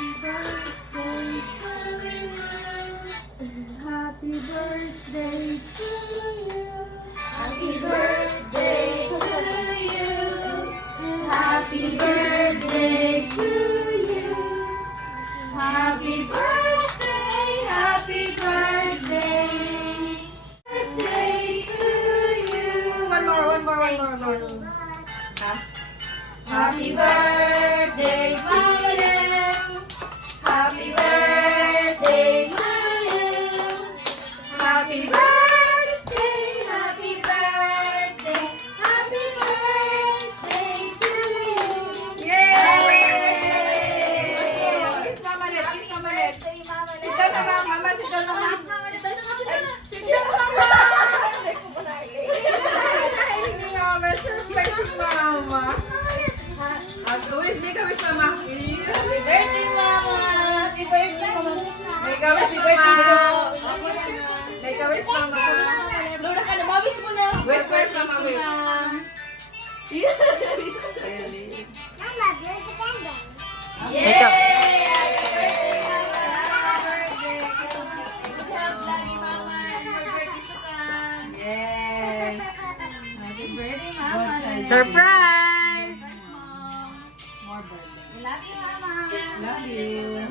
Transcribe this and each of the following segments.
Happy birthday to you. Happy birthday to you. Happy birthday to you. Happy birthday, happy birthday. Birthday to you. One more. Happy birthday to you. Happy birthday to you. Happy birthday, happy birthday, happy birthday to you. Yay! Kiss mama ulit, kiss mama ulit. Sit down na mama, sit down na mama. Sit down na mama. Hindi ko ba Hindi mama, surprise si mama. Make a wish mama. Happy birthday, Mama! Happy birthday, Mama! Make a wish Happy birthday, mama. Mama! Make a wish mama. Lola ka na, ma-wish mo na! Wish first, mama, wish. Yay! Make up. Happy birthday, Mama! Good health lagi, Mama! Happy birthday sa kan! Yes. Happy birthday, Mama! Surprise! More birthday. Love you, Mama! Love you.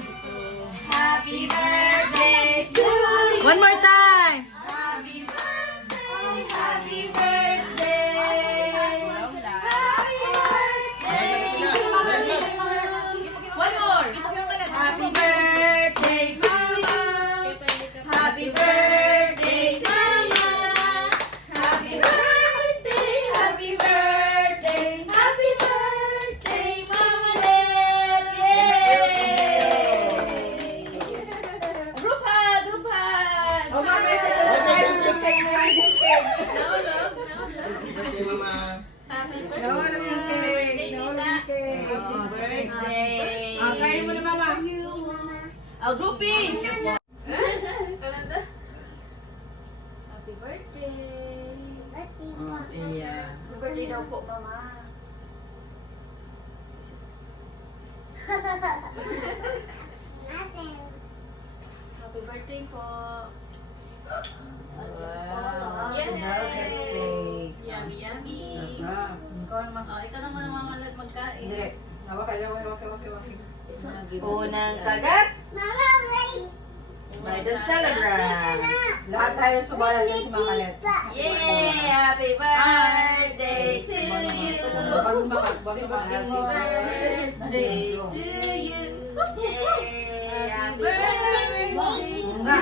Happy birthday to you! One more time! Happy birthday! Happy birthday! Happy birthday to you! One more! Happy birthday to you! Happy birthday, Mama! Happy birthday! Happy birthday! Happy birthday, Mama Let! Yay! Group hug! Group hug! Oh, mama, ito na cake. Happy No, alam yung cake. No, alam yung cake. Happy birthday! Ah, kainin mo na mama. Oh, grouping! Happy birthday! Iya. Happy birthday daw po, Mama. Happy birthday po. Wow. Yes. Velvet cake. Yummy, yummy! Sarap. Ikaw naman. Oh, ikaw naman ang mamalat magkain. Hindi. Hawak. Unang kagat by the celebrant. Lahat tayo subalan din si Mama Let. Yay! Happy birthday to you! Bakit mama? Happy birthday to you! Yay! Happy birthday!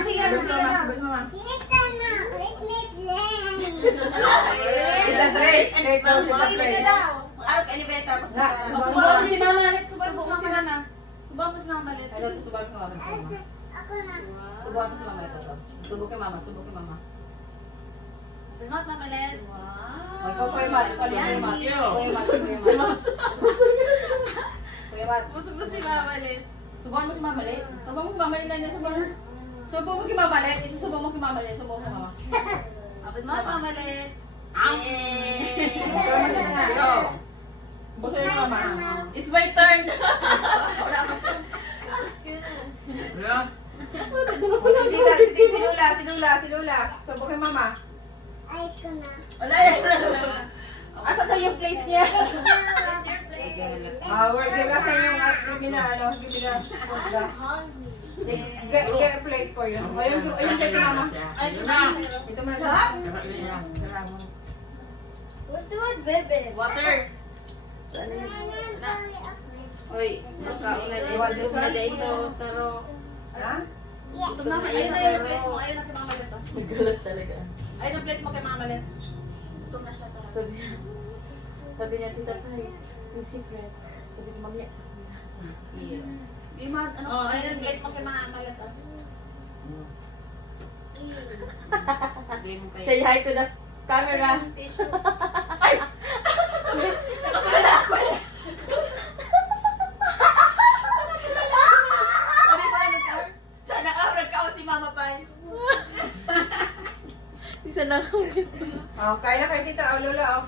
Sige, mama. Kita tres. Kita tres. Araw ka ni Beta, tapos Na, subuhan mo si Mama ulit, subuhan mo si Mama. Subuhan mo si Mama ulit. Ano to? Subuhan ko mama. Subuhan mo si Mama ito. Subok kay mama. Remote Mama ulit. Ikaw po yung mat. Ikaw yung mat. Kuya mat. Busog mo si Mama ulit. Subuhan mo si Mama ulit. Subuhan mo kay Mama ulit. Subuhan mo kay Mama ulit. Isusubuhan mo kay Mama ulit. Subuhan mo Mama. Good morning Mama ulit. Yay! Buso yung Mama. It's my turn. Si Lula. Subuhan kay Mama. Wala yan. Asa tayo yung plate niya? Where's your plate? We're giving sa yung give na. Get a plate for you. Ayun kay Mama. Ay, ito na. Ito mo na. Water. Oy, iwan mo sa ito. Ha? Ito na. Ayun na yung plate mo. Ayun na kay Mama ulit. Nagalat talaga. Ayun ang plate mo kay Mama ulit. Gutom na siya talaga. Sabi niya, tita Pai, yung secret. Sabi ko, mamaya. Yung mga, ano, Oh, ayun ang plate mo kay Mama ulit. Say hi to the camera. sana aurag ka o si Mama Pai. Isa na kami. Kaya na kay tita. Lola.